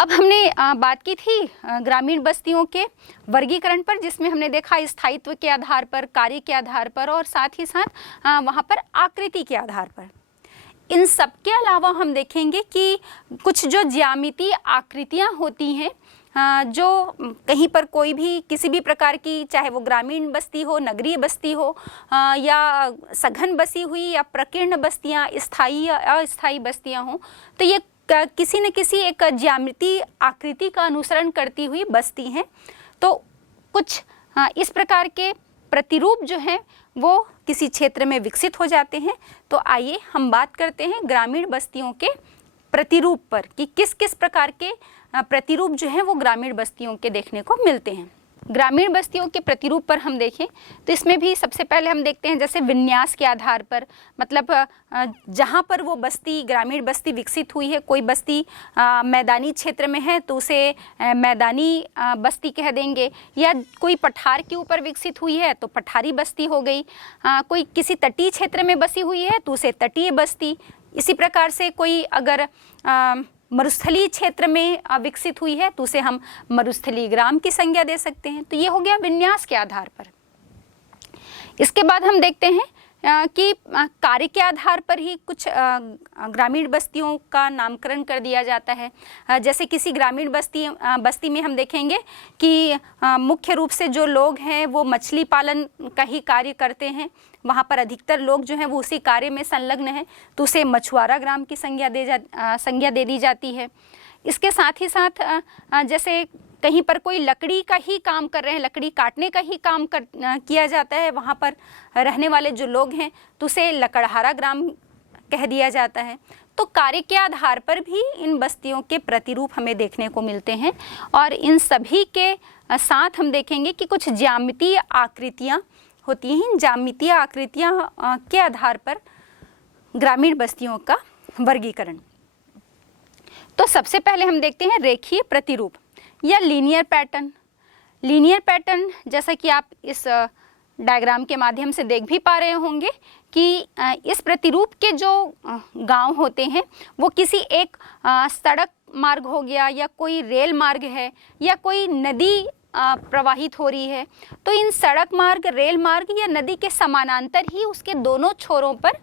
अब हमने बात की थी ग्रामीण बस्तियों के वर्गीकरण पर, जिसमें हमने देखा स्थायित्व के आधार पर, कार्य के आधार पर और साथ ही साथ वहाँ पर आकृति के आधार पर। इन सब के अलावा हम देखेंगे कि कुछ जो ज्यामितीय आकृतियाँ होती हैं, जो कहीं पर कोई भी किसी भी प्रकार की, चाहे वो ग्रामीण बस्ती हो, नगरीय बस्ती हो, या सघन बसी हुई या प्रकीर्ण बस्तियाँ, स्थायी या अस्थायी बस्तियाँ हों, तो ये किसी न किसी एक ज्यामितीय आकृति का अनुसरण करती हुई बस्ती हैं। तो कुछ इस प्रकार के प्रतिरूप जो हैं वो किसी क्षेत्र में विकसित हो जाते हैं। तो आइए हम बात करते हैं ग्रामीण बस्तियों के प्रतिरूप पर कि किस किस प्रकार के प्रतिरूप जो हैं वो ग्रामीण बस्तियों के देखने को मिलते हैं। ग्रामीण बस्तियों के प्रतिरूप पर हम देखें तो इसमें भी सबसे पहले हम देखते हैं जैसे विन्यास के आधार पर, मतलब जहाँ पर वो बस्ती, ग्रामीण बस्ती विकसित हुई है, कोई बस्ती मैदानी क्षेत्र में है तो उसे मैदानी बस्ती कह देंगे, या कोई पठार के ऊपर विकसित हुई है तो पठारी बस्ती हो गई, कोई किसी तटीय क्षेत्र में बसी हुई है तो उसे तटीय बस्ती। इसी प्रकार से कोई अगर मरुस्थलीय क्षेत्र में विकसित हुई है तो उसे हम मरुस्थलीय ग्राम की संज्ञा दे सकते हैं। तो ये हो गया विन्यास के आधार पर। इसके बाद हम देखते हैं कि कार्य के आधार पर ही कुछ ग्रामीण बस्तियों का नामकरण कर दिया जाता है। जैसे किसी ग्रामीण बस्ती में हम देखेंगे कि मुख्य रूप से जो लोग हैं वो मछली पालन का ही कार्य करते हैं, वहाँ पर अधिकतर लोग जो हैं वो उसी कार्य में संलग्न हैं, तो उसे मछुआरा ग्राम की संज्ञा दे दी जाती है। इसके साथ ही साथ जैसे कहीं पर कोई लकड़ी का ही काम कर रहे हैं, लकड़ी काटने का ही काम किया जाता है, वहाँ पर रहने वाले जो लोग हैं तो उसे लकड़हारा ग्राम कह दिया जाता है। तो कार्य के आधार पर भी इन बस्तियों के प्रतिरूप हमें देखने को मिलते हैं, और इन सभी के साथ हम देखेंगे कि कुछ ज्यामितीय आकृतियाँ होती हैं। ज्यामितीय आकृतियाँ के आधार पर ग्रामीण बस्तियों का वर्गीकरण। तो सबसे पहले हम देखते हैं रेखीय प्रतिरूप या लीनियर पैटर्न। लीनियर पैटर्न जैसा कि आप इस डायग्राम के माध्यम से देख भी पा रहे होंगे कि इस प्रतिरूप के जो गांव होते हैं वो किसी एक सड़क मार्ग हो गया, या कोई रेल मार्ग है, या कोई नदी प्रवाहित हो रही है, तो इन सड़क मार्ग, रेल मार्ग या नदी के समानांतर ही उसके दोनों छोरों पर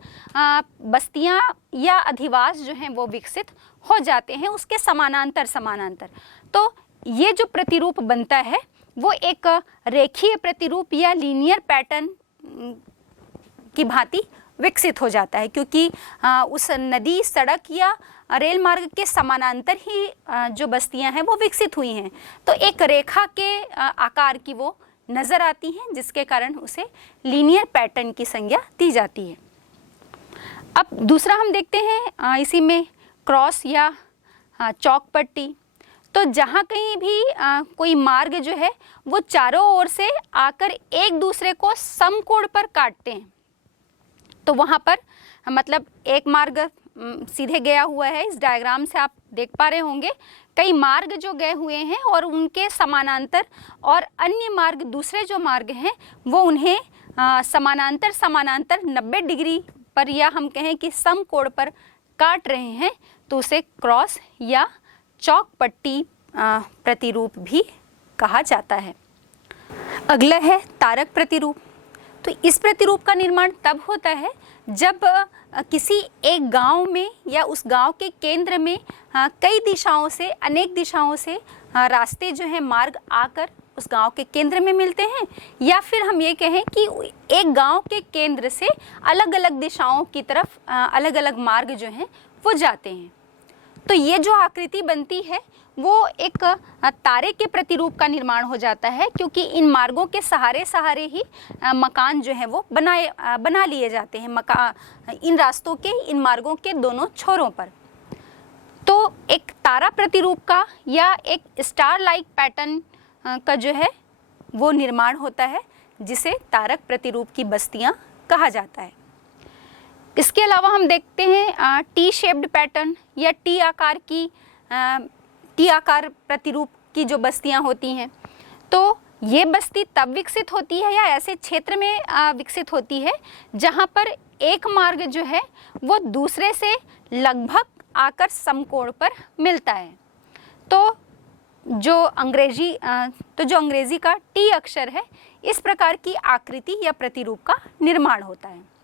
बस्तियां या अधिवास जो हैं वो विकसित हो जाते हैं, उसके समानांतर। तो ये जो प्रतिरूप बनता है वो एक रेखीय प्रतिरूप या लीनियर पैटर्न की भांति विकसित हो जाता है, क्योंकि उस नदी, सड़क या रेल मार्ग के समानांतर ही जो बस्तियां हैं वो विकसित हुई हैं। तो एक रेखा के आकार की वो नज़र आती हैं, जिसके कारण उसे लीनियर पैटर्न की संज्ञा दी जाती है। अब दूसरा हम देखते हैं इसी में क्रॉस या चौक पट्टी। तो जहाँ कहीं भी कोई मार्ग जो है वो चारों ओर से आकर एक दूसरे को समकोण पर काटते हैं, तो वहाँ पर मतलब एक मार्ग सीधे गया हुआ है, इस डायग्राम से आप देख पा रहे होंगे कई मार्ग जो गए हुए हैं और उनके समानांतर और अन्य मार्ग, दूसरे जो मार्ग हैं वो उन्हें समानांतर 90 डिग्री पर या हम कहें कि समकोण पर काट रहे हैं, तो उसे क्रॉस या चौक पट्टी प्रतिरूप भी कहा जाता है। अगला है तारक प्रतिरूप। तो इस प्रतिरूप का निर्माण तब होता है जब किसी एक गांव में या उस गांव के केंद्र में कई दिशाओं से, अनेक दिशाओं से रास्ते जो हैं, मार्ग आकर उस गांव के केंद्र में मिलते हैं, या फिर हम ये कहें कि एक गांव के केंद्र से अलग अलग दिशाओं की तरफ अलग अलग मार्ग जो हैं वो जाते हैं। तो ये जो आकृति बनती है वो एक तारे के प्रतिरूप का निर्माण हो जाता है, क्योंकि इन मार्गों के सहारे ही मकान जो है वो बना लिए जाते हैं, इन रास्तों के, इन मार्गों के दोनों छोरों पर। तो एक तारा प्रतिरूप का या एक स्टार लाइक पैटर्न का जो है वो निर्माण होता है, जिसे तारक प्रतिरूप की बस्तियां कहा जाता है। इसके अलावा हम देखते हैं टी शेप्ड पैटर्न या टी आकार प्रतिरूप की जो बस्तियां होती हैं। तो ये बस्ती तब विकसित होती है या ऐसे क्षेत्र में विकसित होती है जहां पर एक मार्ग जो है वो दूसरे से लगभग आकर समकोण पर मिलता है। तो जो अंग्रेजी का टी अक्षर है, इस प्रकार की आकृति या प्रतिरूप का निर्माण होता है।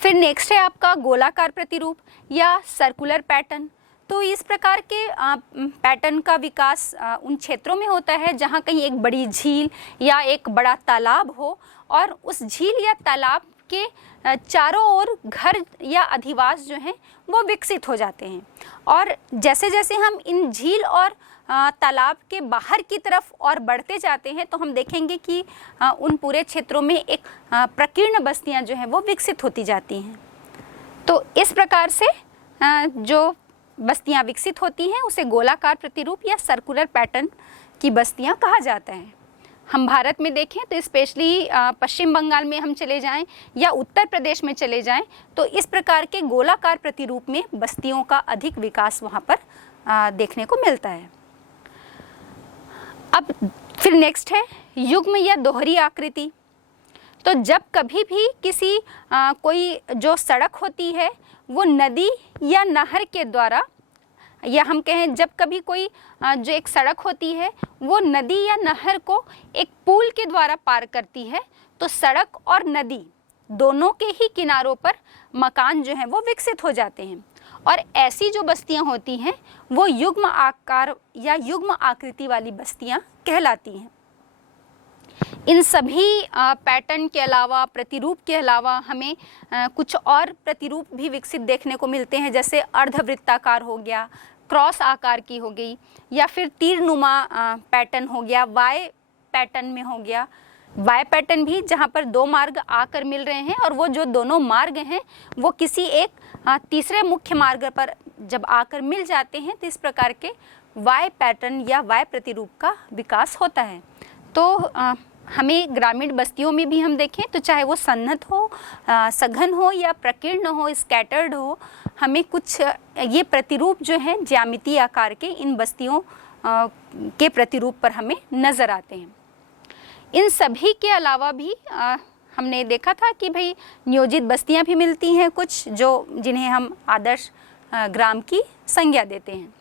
फिर नेक्स्ट है आपका गोलाकार प्रतिरूप या सर्कुलर पैटर्न। तो इस प्रकार के पैटर्न का विकास उन क्षेत्रों में होता है जहाँ कहीं एक बड़ी झील या एक बड़ा तालाब हो और उस झील या तालाब के चारों ओर घर या अधिवास जो हैं वो विकसित हो जाते हैं। और जैसे जैसे हम इन झील और तालाब के बाहर की तरफ और बढ़ते जाते हैं तो हम देखेंगे कि उन पूरे क्षेत्रों में एक प्रकीर्ण बस्तियां जो हैं वो विकसित होती जाती हैं। तो इस प्रकार से जो बस्तियां विकसित होती हैं उसे गोलाकार प्रतिरूप या सर्कुलर पैटर्न की बस्तियां कहा जाता है। हम भारत में देखें तो स्पेशली पश्चिम बंगाल में हम चले जाएं या उत्तर प्रदेश में चले जाएं तो इस प्रकार के गोलाकार प्रतिरूप में बस्तियों का अधिक विकास वहाँ पर देखने को मिलता है। अब फिर नेक्स्ट है युग्म या दोहरी आकृति। तो जब कभी भी किसी कोई जो सड़क होती है वो नदी या नहर के द्वारा, या हम कहें जब कभी कोई जो एक सड़क होती है वो नदी या नहर को एक पुल के द्वारा पार करती है, तो सड़क और नदी दोनों के ही किनारों पर मकान जो हैं वो विकसित हो जाते हैं। और ऐसी जो बस्तियां होती हैं वो युग्म आकार या युग्म आकृति वाली बस्तियां कहलाती हैं। इन सभी पैटर्न के अलावा, प्रतिरूप के अलावा हमें कुछ और प्रतिरूप भी विकसित देखने को मिलते हैं, जैसे अर्धवृत्ताकार हो गया, क्रॉस आकार की हो गई, या फिर तीरनुमा पैटर्न हो गया, वाई पैटर्न में हो गया। वाई पैटर्न भी जहाँ पर दो मार्ग आकर मिल रहे हैं और वो जो दोनों मार्ग हैं वो किसी एक तीसरे मुख्य मार्ग पर जब आकर मिल जाते हैं तो इस प्रकार के वाई पैटर्न या वाई प्रतिरूप का विकास होता है। तो हमें ग्रामीण बस्तियों में भी हम देखें तो चाहे वो सन्नत हो, सघन हो या प्रकीर्ण हो, स्कैटर्ड हो, हमें कुछ ये प्रतिरूप जो हैं ज्यामितीय आकार के इन बस्तियों के प्रतिरूप पर हमें नज़र आते हैं। इन सभी के अलावा भी हमने देखा था कि भाई नियोजित बस्तियां भी मिलती हैं कुछ, जो जिन्हें हम आदर्श ग्राम की संज्ञा देते हैं।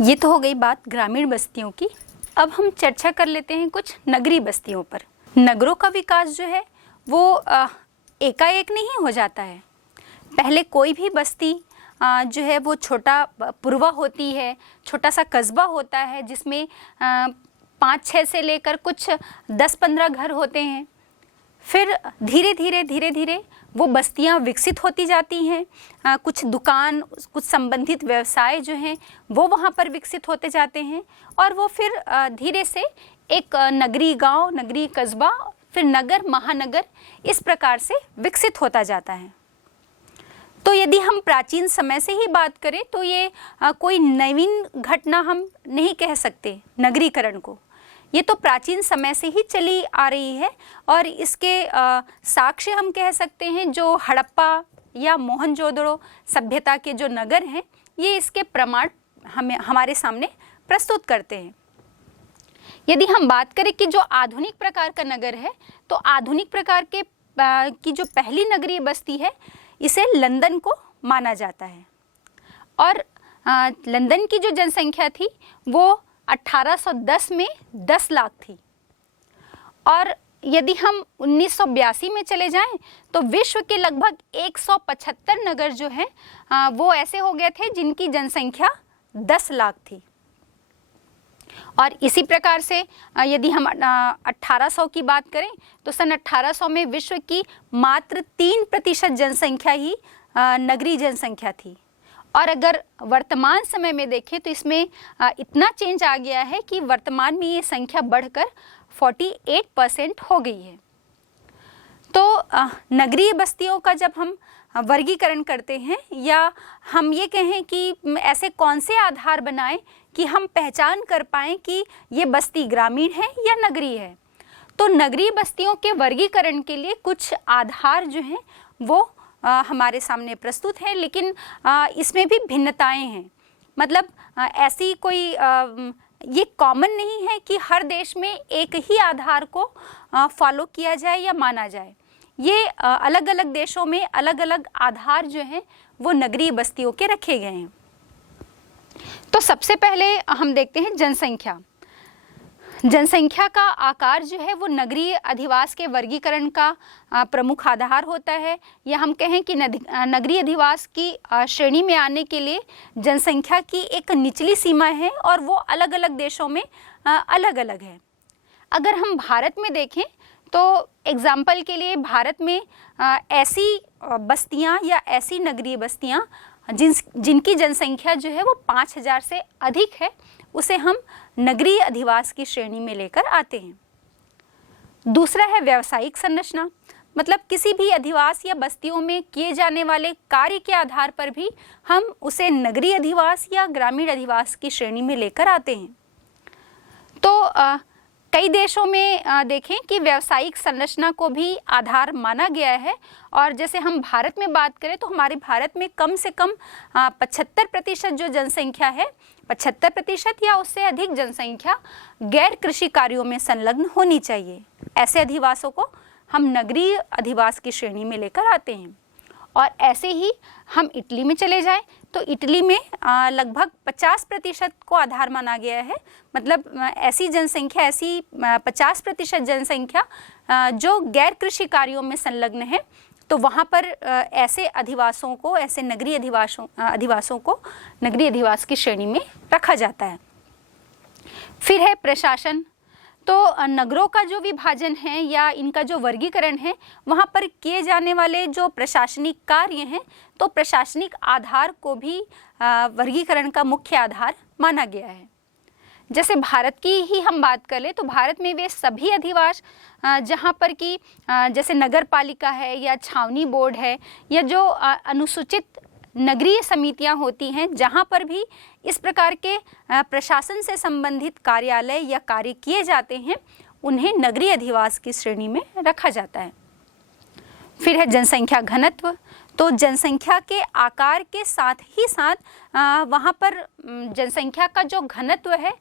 ये तो हो गई बात ग्रामीण बस्तियों की। अब हम चर्चा कर लेते हैं कुछ नगरीय बस्तियों पर। नगरों का विकास जो है वो एकाएक नहीं हो जाता है। पहले कोई भी बस्ती जो है वो छोटा पुरवा होती है, छोटा सा कस्बा होता है जिसमें 5-6 से लेकर कुछ 10-15 घर होते हैं। फिर धीरे धीरे वो बस्तियां विकसित होती जाती हैं। कुछ दुकान, कुछ संबंधित व्यवसाय जो हैं वो वहाँ पर विकसित होते जाते हैं और वो फिर धीरे से एक नगरीय गांव, नगरीय कस्बा, फिर नगर, महानगर, इस प्रकार से विकसित होता जाता है। तो यदि हम प्राचीन समय से ही बात करें तो ये कोई नवीन घटना हम नहीं कह सकते नगरीकरण को। ये तो प्राचीन समय से ही चली आ रही है और इसके साक्ष्य हम कह सकते हैं जो हड़प्पा या मोहनजोदड़ो सभ्यता के जो नगर हैं ये इसके प्रमाण हमारे सामने प्रस्तुत करते हैं। यदि हम बात करें कि जो आधुनिक प्रकार का नगर है तो आधुनिक प्रकार के की जो पहली नगरीय बस्ती है इसे लंदन को माना जाता है। और लंदन की जो जनसंख्या थी वो 1810 में 10 लाख थी। और यदि हम 1982 में चले जाएं तो विश्व के लगभग 175 नगर जो हैं वो ऐसे हो गए थे जिनकी जनसंख्या 10 लाख थी। और इसी प्रकार से यदि हम 1800 की बात करें तो सन 1800 में विश्व की मात्र 3% जनसंख्या ही नगरीय जनसंख्या थी। और अगर वर्तमान समय में देखें तो इसमें इतना चेंज आ गया है कि वर्तमान में ये संख्या बढ़कर 48% हो गई है। तो नगरीय बस्तियों का जब हम वर्गीकरण करते हैं या हम ये कहें कि ऐसे कौन से आधार बनाएं कि हम पहचान कर पाएं कि ये बस्ती ग्रामीण है या नगरीय है, तो नगरीय बस्तियों के वर्गीकरण के लिए कुछ आधार जो हैं वो हमारे सामने प्रस्तुत है। लेकिन इसमें भी भिन्नताएं हैं। मतलब ऐसी कोई ये कॉमन नहीं है कि हर देश में एक ही आधार को फॉलो किया जाए या माना जाए। ये अलग अलग देशों में अलग अलग आधार जो हैं वो नगरीय बस्तियों के रखे गए हैं। तो सबसे पहले हम देखते हैं जनसंख्या। जनसंख्या का आकार जो है वो नगरीय अधिवास के वर्गीकरण का प्रमुख आधार होता है, या हम कहें कि नगरीय अधिवास की श्रेणी में आने के लिए जनसंख्या की एक निचली सीमा है और वो अलग अलग देशों में अलग अलग है। अगर हम भारत में देखें तो एग्जाम्पल के लिए भारत में ऐसी बस्तियां या ऐसी नगरीय बस्तियां जिनकी जनसंख्या जो है वो 5000 से अधिक है, उसे हम नगरीय अधिवास की श्रेणी में लेकर आते हैं। दूसरा है व्यावसायिक संरचना, मतलब किसी भी अधिवास या बस्तियों में किए जाने वाले कार्य के आधार पर भी हम उसे नगरीय अधिवास या ग्रामीण अधिवास की श्रेणी में लेकर आते हैं। तो कई देशों में देखें कि व्यावसायिक संरचना को भी आधार माना गया है, और जैसे हम भारत में बात करें तो हमारे भारत में कम से कम 75% जो जनसंख्या है, 75% या उससे अधिक जनसंख्या गैर कृषि कार्यों में संलग्न होनी चाहिए। ऐसे अधिवासों को हम नगरीय अधिवास की श्रेणी में लेकर आते हैं। और ऐसे ही हम इटली में चले जाएं तो इटली में लगभग 50% को आधार माना गया है, मतलब ऐसी जनसंख्या, ऐसी 50% जनसंख्या जो गैर कृषि कार्यों में संलग्न है, तो वहाँ पर ऐसे अधिवासों को, ऐसे नगरीय अधिवासों को नगरीय अधिवास की श्रेणी में रखा जाता है। फिर है प्रशासन। तो नगरों का जो विभाजन है या इनका जो वर्गीकरण है, वहाँ पर किए जाने वाले जो प्रशासनिक कार्य हैं, तो प्रशासनिक आधार को भी वर्गीकरण का मुख्य आधार माना गया है। जैसे भारत की ही हम बात कर ले तो भारत में वे सभी अधिवास जहाँ पर कि जैसे नगर पालिका है या छावनी बोर्ड है या जो अनुसूचित नगरीय समितियां होती हैं, जहां पर भी इस प्रकार के प्रशासन से संबंधित कार्यालय या कार्य किए जाते हैं, उन्हें नगरीय अधिवास की श्रेणी में रखा जाता है। फिर है जनसंख्या घनत्व। तो जनसंख्या के आकार के साथ ही साथ वहाँ पर जनसंख्या का जो घनत्व है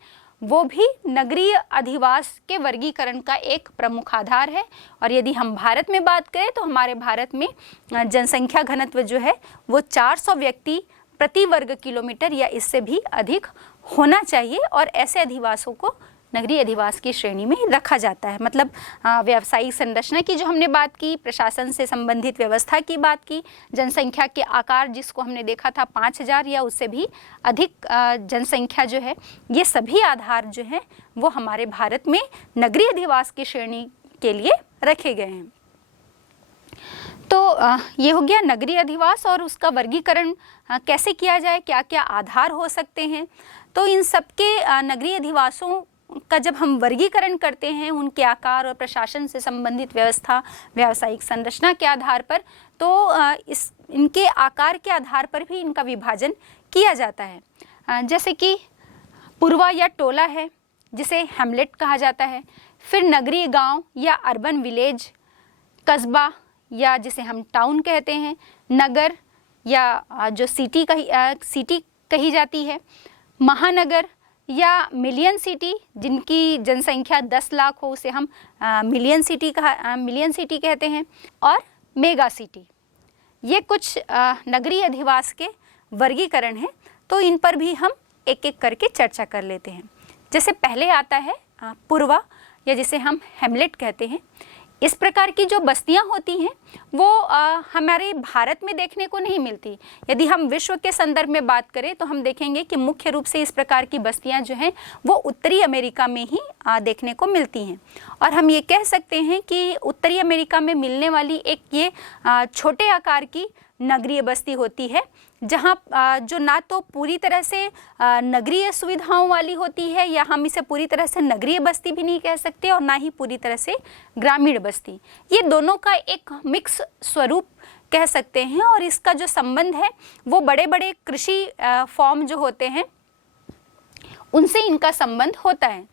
वो भी नगरीय अधिवास के वर्गीकरण का एक प्रमुख आधार है। और यदि हम भारत में बात करें तो हमारे भारत में जनसंख्या घनत्व जो है वो 400 व्यक्ति प्रति वर्ग किलोमीटर या इससे भी अधिक होना चाहिए, और ऐसे अधिवासों को नगरीय अधिवास की श्रेणी में रखा जाता है। मतलब व्यावसायिक संरचना की जो हमने बात की, प्रशासन से संबंधित व्यवस्था की बात की, जनसंख्या के आकार जिसको हमने देखा था 5000 या उससे भी अधिक जनसंख्या जो है, ये सभी आधार जो हैं वो हमारे भारत में नगरीय अधिवास की श्रेणी के लिए रखे गए हैं। तो ये हो गया नगरीय अधिवास और उसका वर्गीकरण कैसे किया जाए, क्या क्या आधार हो सकते हैं। तो इन सबके नगरीय अधिवासों का जब हम वर्गीकरण करते हैं उनके आकार और प्रशासन से संबंधित व्यवस्था, व्यावसायिक संरचना के आधार पर, तो इनके आकार के आधार पर भी इनका विभाजन किया जाता है। जैसे कि पूर्वा या टोला है जिसे हैमलेट कहा जाता है, फिर नगरीय गांव या अर्बन विलेज, कस्बा या जिसे हम टाउन कहते हैं, नगर या जो सिटी कही जाती है, महानगर या मिलियन सिटी, जिनकी जनसंख्या 10 लाख हो उसे हम मिलियन सिटी कहते हैं, और मेगा सिटी। ये कुछ नगरीय अधिवास के वर्गीकरण हैं। तो इन पर भी हम एक एक करके चर्चा कर लेते हैं। जैसे पहले आता है पूर्वा या जिसे हम हैमलेट कहते हैं। इस प्रकार की जो बस्तियां होती हैं वो हमारे भारत में देखने को नहीं मिलती। यदि हम विश्व के संदर्भ में बात करें तो हम देखेंगे कि मुख्य रूप से इस प्रकार की बस्तियां जो हैं वो उत्तरी अमेरिका में ही देखने को मिलती हैं। और हम ये कह सकते हैं कि उत्तरी अमेरिका में मिलने वाली एक ये छोटे आकार की नगरीय बस्ती होती है, जहाँ जो ना तो पूरी तरह से नगरीय सुविधाओं वाली होती है, या हम इसे पूरी तरह से नगरीय बस्ती भी नहीं कह सकते, और ना ही पूरी तरह से ग्रामीण बस्ती। ये दोनों का एक मिक्स स्वरूप कह सकते हैं। और इसका जो संबंध है वो बड़े बड़े कृषि फॉर्म जो होते हैं उनसे इनका संबंध होता है।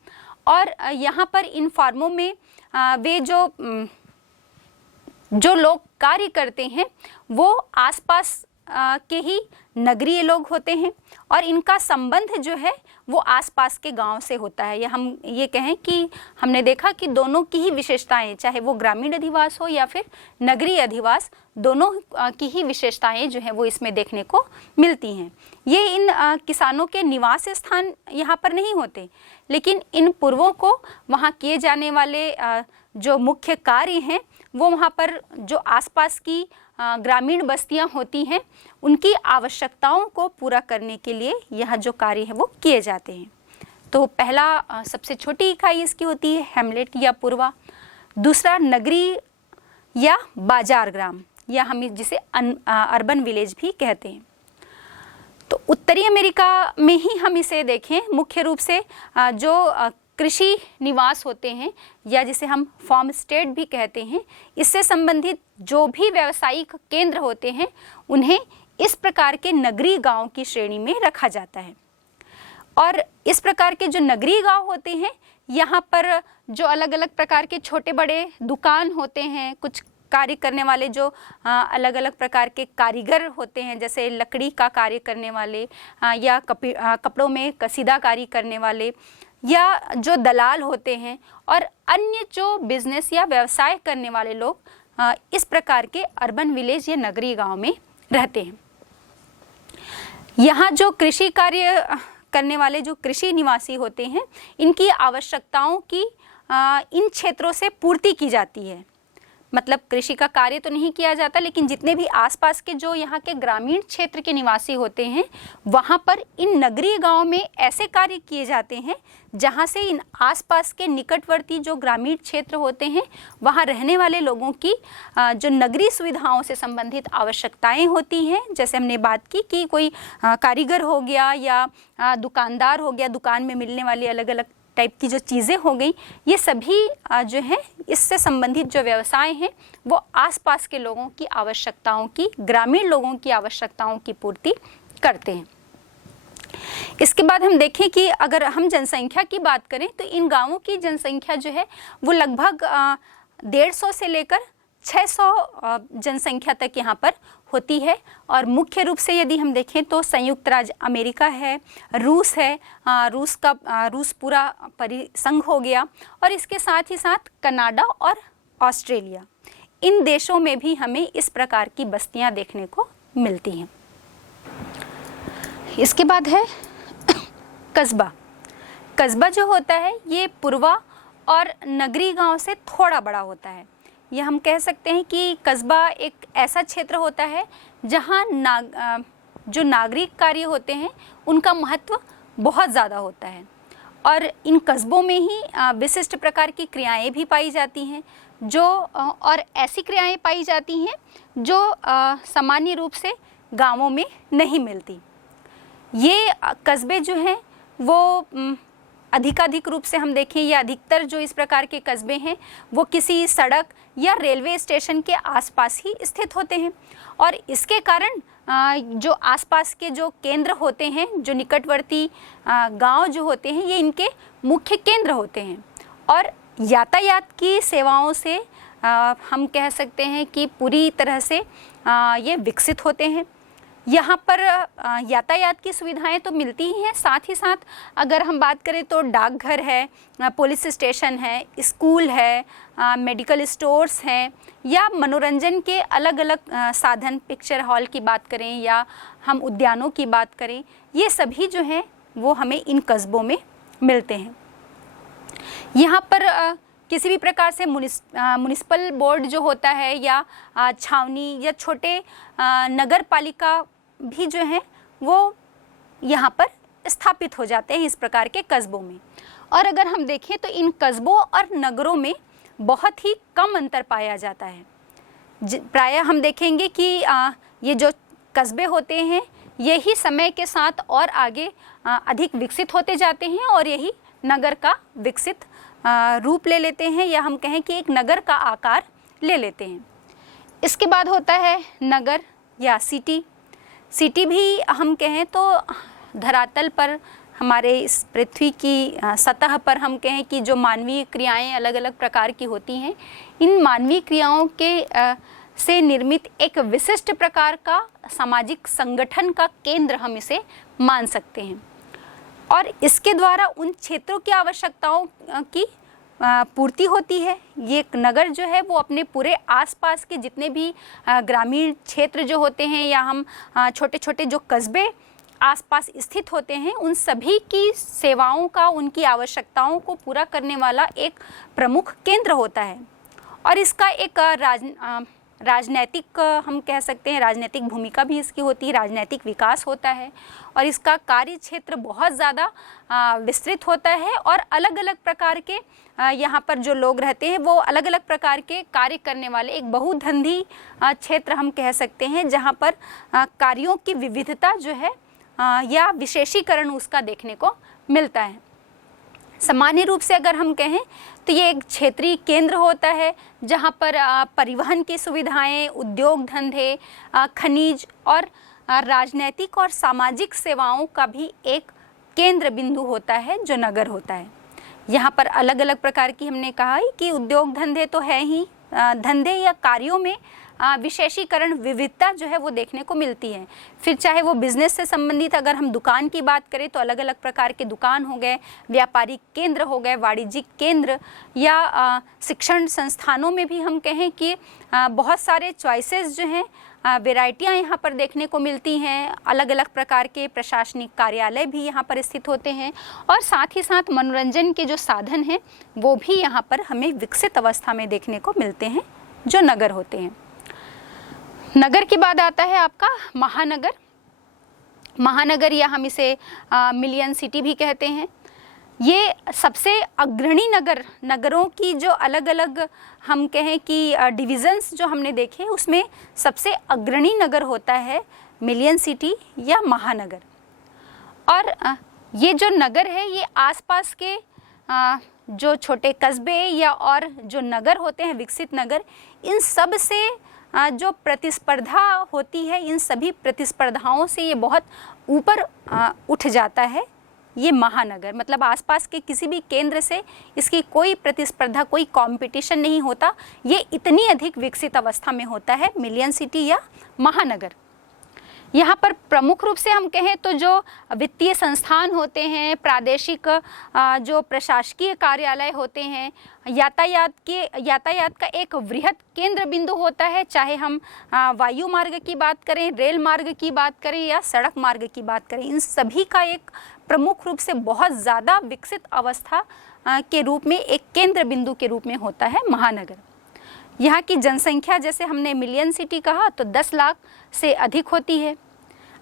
और यहाँ पर इन फार्मों में वे जो लोग कार्य करते हैं वो आसपास के ही नगरीय लोग होते हैं और इनका संबंध जो है वो आसपास के गांव से होता है, या हम ये कहें कि हमने देखा कि दोनों की ही विशेषताएं, चाहे वो ग्रामीण अधिवास हो या फिर नगरीय अधिवास, दोनों की ही विशेषताएं जो हैं वो इसमें देखने को मिलती हैं। ये इन किसानों के निवास स्थान यहाँ पर नहीं होते, लेकिन इन पूर्वों को वहाँ किए जाने वाले जो मुख्य कार्य हैं वो वहाँ पर जो आसपास की ग्रामीण बस्तियाँ होती हैं उनकी आवश्यकताओं को पूरा करने के लिए यह जो कार्य है वो किए जाते हैं। तो पहला सबसे छोटी इकाई इसकी होती है हेमलेट या पूर्वा, दूसरा नगरी या बाजार ग्राम, या हम जिसे अर्बन विलेज भी कहते हैं। तो उत्तरी अमेरिका में ही हम इसे देखें, मुख्य रूप से जो कृषि निवास होते हैं या जिसे हम फार्म स्टेट भी कहते हैं, इससे संबंधित जो भी व्यावसायिक केंद्र होते हैं उन्हें इस प्रकार के नगरीय गांव की श्रेणी में रखा जाता है। और इस प्रकार के जो नगरीय गांव होते हैं यहाँ पर जो अलग अलग प्रकार के छोटे बड़े दुकान होते हैं, कुछ कार्य करने वाले जो अलग अलग प्रकार के कारीगर होते हैं, जैसे लकड़ी का कार्य करने वाले या कपड़ों में कसीदाकारी करने वाले, या जो दलाल होते हैं और अन्य जो बिजनेस या व्यवसाय करने वाले लोग इस प्रकार के अर्बन विलेज या नगरीय गांव में रहते हैं। यहाँ जो कृषि कार्य करने वाले जो कृषि निवासी होते हैं, इनकी आवश्यकताओं की इन क्षेत्रों से पूर्ति की जाती है। मतलब कृषि का कार्य तो नहीं किया जाता, लेकिन जितने भी आसपास के जो यहाँ के ग्रामीण क्षेत्र के निवासी होते हैं वहाँ पर इन नगरीय गांव में ऐसे कार्य किए जाते हैं जहाँ से इन आसपास के निकटवर्ती जो ग्रामीण क्षेत्र होते हैं वहाँ रहने वाले लोगों की जो नगरीय सुविधाओं से संबंधित आवश्यकताएं होती हैं, जैसे हमने बात की कि कोई कारीगर हो गया या दुकानदार हो गया, दुकान में मिलने वाली अलग अलग टाइप की जो चीज़ें हो गई, ये सभी जो है इससे संबंधित जो व्यवसाय हैं वो आसपास के लोगों की आवश्यकताओं की, ग्रामीण लोगों की आवश्यकताओं की पूर्ति करते हैं। इसके बाद हम देखें कि अगर हम जनसंख्या की बात करें तो इन गांवों की जनसंख्या जो है वो लगभग 150 से लेकर 600 जनसंख्या तक यहाँ पर होती है। और मुख्य रूप से यदि हम देखें तो संयुक्त राज्य अमेरिका है, रूस है, रूस पूरा परिसंघ हो गया, और इसके साथ ही साथ कनाडा और ऑस्ट्रेलिया, इन देशों में भी हमें इस प्रकार की बस्तियां देखने को मिलती हैं। इसके बाद है कस्बा। कस्बा जो होता है ये पूर्वा और नगरीय गांव से थोड़ा बड़ा होता है। यह हम कह सकते हैं कि कस्बा एक ऐसा क्षेत्र होता है जहां जो नागरिक कार्य होते हैं उनका महत्व बहुत ज़्यादा होता है, और इन कस्बों में ही विशिष्ट प्रकार की क्रियाएं भी पाई जाती हैं और ऐसी क्रियाएं पाई जाती हैं जो सामान्य रूप से गांवों में नहीं मिलती। ये कस्बे जो हैं वो अधिकाधिक रूप से हम देखें या अधिकतर जो इस प्रकार के कस्बे हैं वो किसी सड़क या रेलवे स्टेशन के आसपास ही स्थित होते हैं, और इसके कारण जो आसपास के जो केंद्र होते हैं, जो निकटवर्ती गांव जो होते हैं, ये इनके मुख्य केंद्र होते हैं। और यातायात की सेवाओं से हम कह सकते हैं कि पूरी तरह से ये विकसित होते हैं। यहाँ पर यातायात की सुविधाएं तो मिलती ही हैं, साथ ही साथ अगर हम बात करें तो डाकघर है, पुलिस स्टेशन है, स्कूल है, मेडिकल स्टोर्स हैं, या मनोरंजन के अलग अलग साधन, पिक्चर हॉल की बात करें या हम उद्यानों की बात करें, ये सभी जो हैं वो हमें इन कस्बों में मिलते हैं। यहाँ पर किसी भी प्रकार से म्युनिसिपल बोर्ड जो होता है या छावनी या छोटे नगर पालिका भी जो हैं वो यहाँ पर स्थापित हो जाते हैं इस प्रकार के कस्बों में। और अगर हम देखें तो इन कस्बों और नगरों में बहुत ही कम अंतर पाया जाता है। प्रायः हम देखेंगे कि ये जो कस्बे होते हैं यही समय के साथ और आगे अधिक विकसित होते जाते हैं और यही नगर का विकसित रूप ले लेते हैं, या हम कहें कि एक नगर का आकार ले लेते हैं। इसके बाद होता है नगर या सिटी। सिटी भी हम कहें तो धरातल पर, हमारे इस पृथ्वी की सतह पर हम कहें कि जो मानवीय क्रियाएं अलग अलग प्रकार की होती हैं, इन मानवीय क्रियाओं के से निर्मित एक विशिष्ट प्रकार का सामाजिक संगठन का केंद्र हम इसे मान सकते हैं। और इसके द्वारा उन क्षेत्रों की आवश्यकताओं की पूर्ति होती है। ये एक नगर जो है वो अपने पूरे आसपास के जितने भी ग्रामीण क्षेत्र जो होते हैं या हम छोटे छोटे जो कस्बे आसपास स्थित होते हैं, उन सभी की सेवाओं का, उनकी आवश्यकताओं को पूरा करने वाला एक प्रमुख केंद्र होता है। और इसका एक राजनैतिक हम कह सकते हैं, राजनैतिक भूमिका भी इसकी होती है, राजनैतिक विकास होता है और इसका कार्य क्षेत्र बहुत ज़्यादा विस्तृत होता है। और अलग अलग प्रकार के यहाँ पर जो लोग रहते हैं वो अलग अलग प्रकार के कार्य करने वाले एक बहुधंधी क्षेत्र हम कह सकते हैं, जहाँ पर कार्यों की विविधता जो है या विशेषीकरण उसका देखने को मिलता है। सामान्य रूप से अगर हम कहें तो ये एक क्षेत्रीय केंद्र होता है जहाँ पर परिवहन की सुविधाएं, उद्योग धंधे, खनिज और राजनैतिक और सामाजिक सेवाओं का भी एक केंद्र बिंदु होता है जो नगर होता है। यहाँ पर अलग अलग प्रकार की हमने कहा ही कि उद्योग धंधे तो है ही, धंधे या कार्यों में विशेषीकरण, विविधता जो है वो देखने को मिलती है। फिर चाहे वो बिजनेस से संबंधित अगर हम दुकान की बात करें तो अलग अलग प्रकार के दुकान हो गए, व्यापारिक केंद्र हो गए, वाणिज्यिक केंद्र, या शिक्षण संस्थानों में भी हम कहें कि बहुत सारे चॉइसेस जो हैं, वैरायटियाँ यहाँ पर देखने को मिलती हैं। अलग अलग प्रकार के प्रशासनिक कार्यालय भी यहाँ पर स्थित होते हैं और साथ ही साथ मनोरंजन के जो साधन हैं वो भी यहाँ पर हमें विकसित अवस्था में देखने को मिलते हैं जो नगर होते हैं। नगर के बाद आता है आपका महानगर। महानगर या हम इसे मिलियन सिटी भी कहते हैं। ये सबसे अग्रणी नगरों की जो अलग अलग हम कहें कि डिविजन्स जो हमने देखे, उसमें सबसे अग्रणी नगर होता है मिलियन सिटी या महानगर। और ये जो नगर है ये आसपास के जो छोटे कस्बे या और जो नगर होते हैं, विकसित नगर, इन सब से जो प्रतिस्पर्धा होती है, इन सभी प्रतिस्पर्धाओं से ये बहुत ऊपर उठ जाता है ये महानगर। मतलब आसपास के किसी भी केंद्र से इसकी कोई प्रतिस्पर्धा, कोई कंपटीशन नहीं होता। ये इतनी अधिक विकसित अवस्था में होता है मिलियन सिटी या महानगर। यहाँ पर प्रमुख रूप से हम कहें तो जो वित्तीय संस्थान होते हैं, प्रादेशिक जो प्रशासकीय कार्यालय होते हैं, यातायात का एक वृहद केंद्र बिंदु होता है। चाहे हम वायु मार्ग की बात करें, रेल मार्ग की बात करें या सड़क मार्ग की बात करें, इन सभी का एक प्रमुख रूप से बहुत ज़्यादा विकसित अवस्था के रूप में एक केंद्र बिंदु के रूप में होता है महानगर। यहाँ की जनसंख्या, जैसे हमने मिलियन सिटी कहा, तो 10 लाख से अधिक होती है।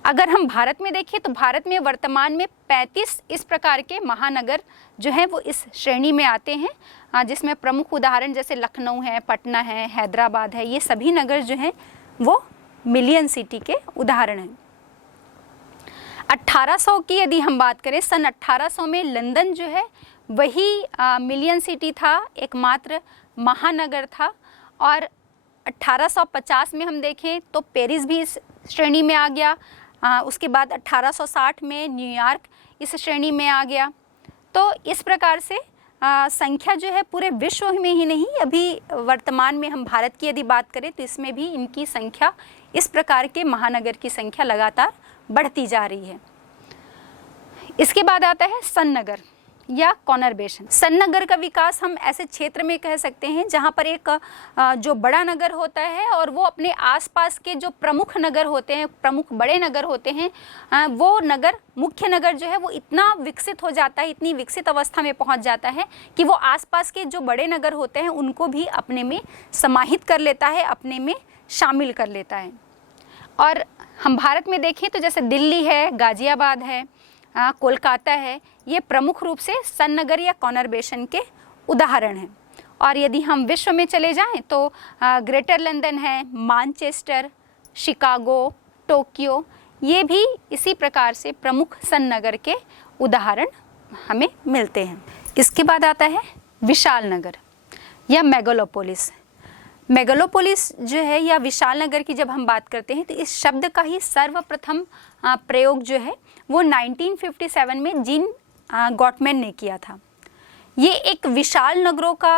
अगर हम भारत में देखें तो भारत में वर्तमान में 35 इस प्रकार के महानगर जो हैं वो इस श्रेणी में आते हैं, जिसमें प्रमुख उदाहरण जैसे लखनऊ है, पटना है, हैदराबाद है, ये सभी नगर जो हैं वो मिलियन सिटी के उदाहरण हैं। 1800 की यदि हम बात करें, सन 1800 में लंदन जो है वही मिलियन सिटी था, एकमात्र महानगर था। और 1850 में हम देखें तो पेरिस भी इस श्रेणी में आ गया। उसके बाद 1860 में न्यूयॉर्क इस श्रेणी में आ गया। तो इस प्रकार से संख्या जो है पूरे विश्व में ही नहीं, अभी वर्तमान में हम भारत की यदि बात करें तो इसमें भी इनकी संख्या, इस प्रकार के महानगर की संख्या लगातार बढ़ती जा रही है। इसके बाद आता है सन्नगर या कॉनरबेशन। सन्नगर का विकास हम ऐसे क्षेत्र में कह सकते हैं जहाँ पर एक जो बड़ा नगर होता है और वो अपने आसपास के जो प्रमुख नगर होते हैं, प्रमुख बड़े नगर होते हैं, वो नगर, मुख्य नगर जो है वो इतना विकसित हो जाता है, इतनी विकसित अवस्था में पहुँच जाता है कि वो आसपास के जो बड़े नगर होते हैं उनको भी अपने में समाहित कर लेता है, अपने में शामिल कर लेता है। और हम भारत में देखें तो जैसे दिल्ली है, गाजियाबाद है, कोलकाता है, ये प्रमुख रूप से सन्नगर या कॉनरबेशन के उदाहरण हैं। और यदि हम विश्व में चले जाएं तो ग्रेटर लंदन है, मैनचेस्टर, शिकागो, टोक्यो, ये भी इसी प्रकार से प्रमुख सन्नगर के उदाहरण हमें मिलते हैं। इसके बाद आता है विशाल नगर या मेगालोपोलिस। मेगालोपोलिस जो है या विशाल नगर की जब हम बात करते हैं तो इस शब्द का ही सर्वप्रथम प्रयोग जो है वो 1957 में जीन गॉटमैन ने किया था। ये एक विशाल नगरों का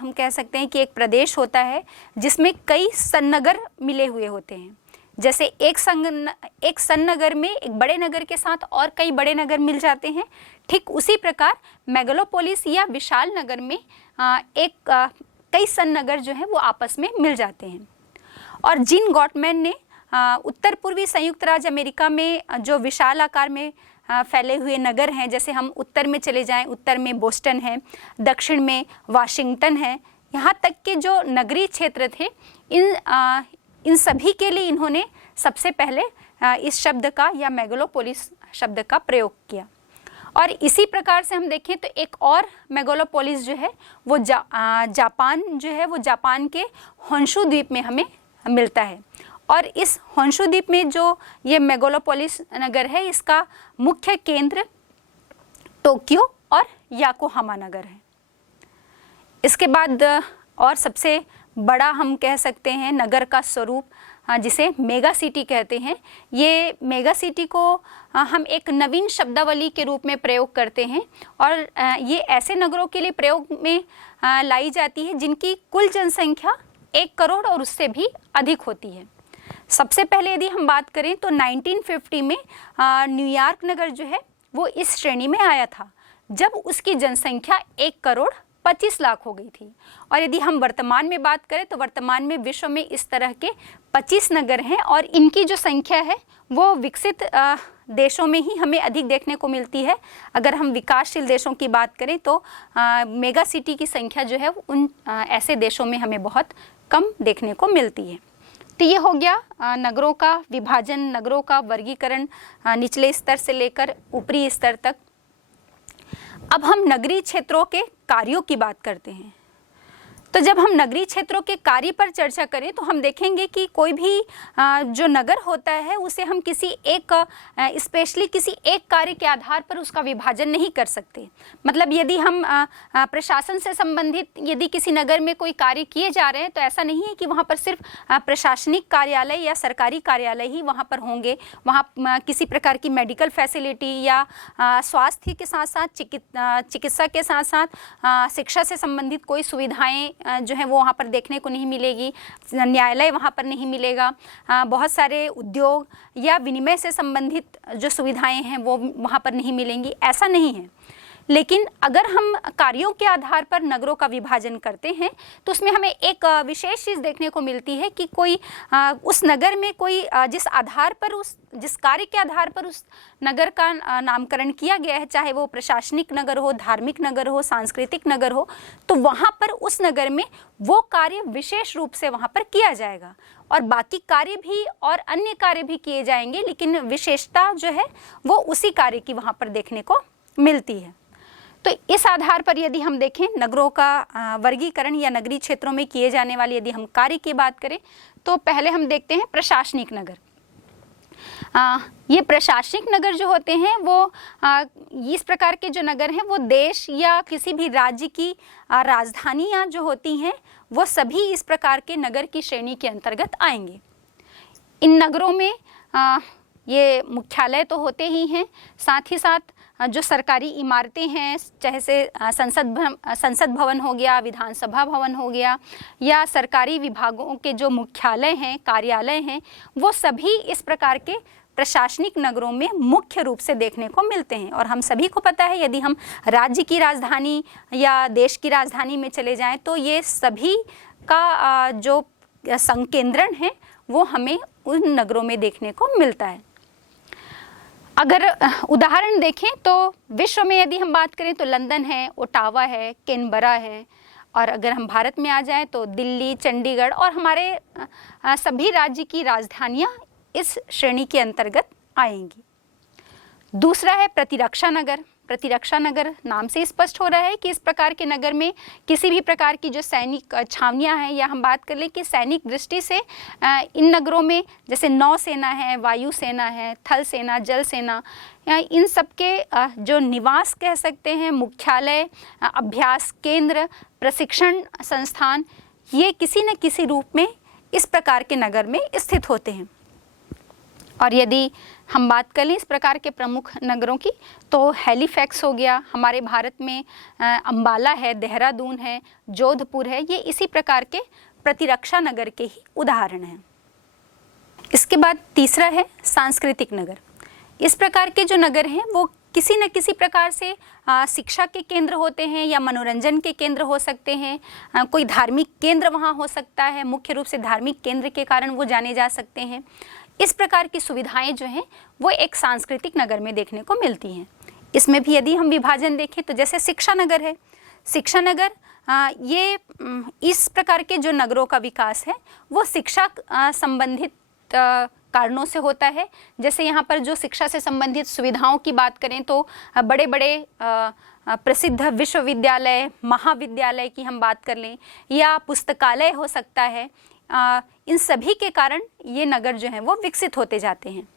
हम कह सकते हैं कि एक प्रदेश होता है जिसमें कई सन्नगर मिले हुए होते हैं। जैसे एक सन्नगर में एक बड़े नगर के साथ और कई बड़े नगर मिल जाते हैं, ठीक उसी प्रकार मेगालोपोलिस या विशाल नगर में कई सन्नगर जो हैं वो आपस में मिल जाते हैं। और जीन गॉटमैन ने उत्तर पूर्वी संयुक्त राज्य अमेरिका में जो विशाल आकार में फैले हुए नगर हैं, जैसे हम उत्तर में चले जाएं, उत्तर में बोस्टन है, दक्षिण में वाशिंगटन है, यहाँ तक के जो नगरीय क्षेत्र थे, इन सभी के लिए इन्होंने सबसे पहले इस शब्द का या मेगालोपोलिस शब्द का प्रयोग किया। और इसी प्रकार से हम देखें तो एक और मेगालोपोलिस जो है वो जापान जो है वो जापान के होन्शु द्वीप में हमें मिलता है। और इस होन्शु द्वीप में जो ये मेगालोपोलिस नगर है, इसका मुख्य केंद्र टोक्यो और याकोहामा नगर है। इसके बाद और सबसे बड़ा हम कह सकते हैं नगर का स्वरूप, जिसे मेगा सिटी कहते हैं, ये मेगा सिटी को हम एक नवीन शब्दावली के रूप में प्रयोग करते हैं और ये ऐसे नगरों के लिए प्रयोग में लाई जाती है जिनकी कुल जनसंख्या 1 करोड़ और उससे भी अधिक होती है। सबसे पहले यदि हम बात करें तो 1950 में न्यूयॉर्क नगर जो है वो इस श्रेणी में आया था, जब उसकी जनसंख्या 1 करोड़ 25 लाख हो गई थी। और यदि हम वर्तमान में बात करें तो वर्तमान में विश्व में इस तरह के 25 नगर हैं और इनकी जो संख्या है वो विकसित देशों में ही हमें अधिक देखने को मिलती है। अगर हम विकासशील देशों की बात करें तो मेगा सिटी की संख्या जो है उन ऐसे देशों में हमें बहुत कम देखने को मिलती है। तो ये हो गया नगरों का विभाजन, नगरों का वर्गीकरण निचले स्तर से लेकर ऊपरी स्तर तक। अब हम नगरीय क्षेत्रों के कार्यों की बात करते हैं। तो जब हम नगरीय क्षेत्रों के कार्य पर चर्चा करें तो हम देखेंगे कि कोई भी जो नगर होता है उसे हम किसी एक स्पेशली किसी एक कार्य के आधार पर उसका विभाजन नहीं कर सकते। मतलब यदि हम प्रशासन से संबंधित यदि किसी नगर में कोई कार्य किए जा रहे हैं तो ऐसा नहीं है कि वहाँ पर सिर्फ प्रशासनिक कार्यालय या सरकारी कार्यालय ही वहाँ पर होंगे। वहाँ किसी प्रकार की मेडिकल फैसिलिटी या स्वास्थ्य के साथ साथ चिकित्सा के साथ साथ शिक्षा से संबंधित कोई सुविधाएँ जो है वो वहाँ पर देखने को नहीं मिलेगी। न्यायालय वहाँ पर नहीं मिलेगा। बहुत सारे उद्योग या विनिमय से संबंधित जो सुविधाएं हैं वो वहाँ पर नहीं मिलेंगी, ऐसा नहीं है। लेकिन अगर हम कार्यों के आधार पर नगरों का विभाजन करते हैं तो उसमें हमें एक विशेष चीज़ देखने को मिलती है कि कोई उस नगर में कोई जिस आधार पर जिस कार्य के आधार पर उस नगर का नामकरण किया गया है, चाहे वो प्रशासनिक नगर हो, धार्मिक नगर हो, सांस्कृतिक नगर हो, तो वहाँ पर उस नगर में वो कार्य विशेष रूप से वहाँ पर किया जाएगा और बाकी कार्य भी और अन्य कार्य भी किए जाएंगे, लेकिन विशेषता जो है वो उसी कार्य की वहाँ पर देखने को मिलती है। तो इस आधार पर यदि हम देखें नगरों का वर्गीकरण या नगरीय क्षेत्रों में किए जाने वाले यदि हम कार्य की बात करें तो पहले हम देखते हैं प्रशासनिक नगर। ये प्रशासनिक नगर जो होते हैं वो इस प्रकार के जो नगर हैं वो देश या किसी भी राज्य की राजधानियाँ जो होती हैं वो सभी इस प्रकार के नगर की श्रेणी के अंतर्गत आएंगे। इन नगरों में ये मुख्यालय तो होते ही हैं, साथ ही साथ जो सरकारी इमारतें हैं, चाहे से संसद भवन हो गया, विधानसभा भवन हो गया, या सरकारी विभागों के जो मुख्यालय हैं, कार्यालय हैं, वो सभी इस प्रकार के प्रशासनिक नगरों में मुख्य रूप से देखने को मिलते हैं। और हम सभी को पता है यदि हम राज्य की राजधानी या देश की राजधानी में चले जाएं तो ये सभी का जो संकेंद्रण है वो हमें उन नगरों में देखने को मिलता है। अगर उदाहरण देखें तो विश्व में यदि हम बात करें तो लंदन है, ओटावा है, कैनबरा है, और अगर हम भारत में आ जाएं तो दिल्ली, चंडीगढ़ और हमारे सभी राज्य की राजधानियां इस श्रेणी के अंतर्गत आएंगी। दूसरा है प्रतिरक्षा नगर। प्रतिरक्षा नगर नाम से स्पष्ट हो रहा है कि इस प्रकार के नगर में किसी भी प्रकार की जो सैनिक छावनियां हैं, या हम बात कर लें कि सैनिक दृष्टि से इन नगरों में जैसे नौसेना है, वायुसेना है, थल सेना, जल सेना, इन सब के जो निवास कह सकते हैं, मुख्यालय, अभ्यास केंद्र, प्रशिक्षण संस्थान, ये किसी न किसी रूप में इस प्रकार के नगर में स्थित होते हैं। और यदि हम बात कर लें इस प्रकार के प्रमुख नगरों की, तो हैलीफैक्स हो गया हमारे भारत में, अंबाला है, देहरादून है, जोधपुर है, ये इसी प्रकार के प्रतिरक्षा नगर के ही उदाहरण हैं। इसके बाद तीसरा है सांस्कृतिक नगर। इस प्रकार के जो नगर हैं वो किसी न किसी प्रकार से शिक्षा के केंद्र होते हैं या मनोरंजन के केंद्र हो सकते हैं, कोई धार्मिक केंद्र वहाँ हो सकता है, मुख्य रूप से धार्मिक केंद्र के कारण वो जाने जा सकते हैं। इस प्रकार की सुविधाएं जो हैं वो एक सांस्कृतिक नगर में देखने को मिलती हैं। इसमें भी यदि हम विभाजन देखें तो जैसे शिक्षा नगर है, शिक्षा नगर ये इस प्रकार के जो नगरों का विकास है वो शिक्षा संबंधित कारणों से होता है। जैसे यहाँ पर जो शिक्षा से संबंधित सुविधाओं की बात करें तो बड़े बड़े प्रसिद्ध विश्वविद्यालय, महाविद्यालय की हम बात कर लें, या पुस्तकालय हो सकता है, इन सभी के कारण ये नगर जो हैं वो विकसित होते जाते हैं।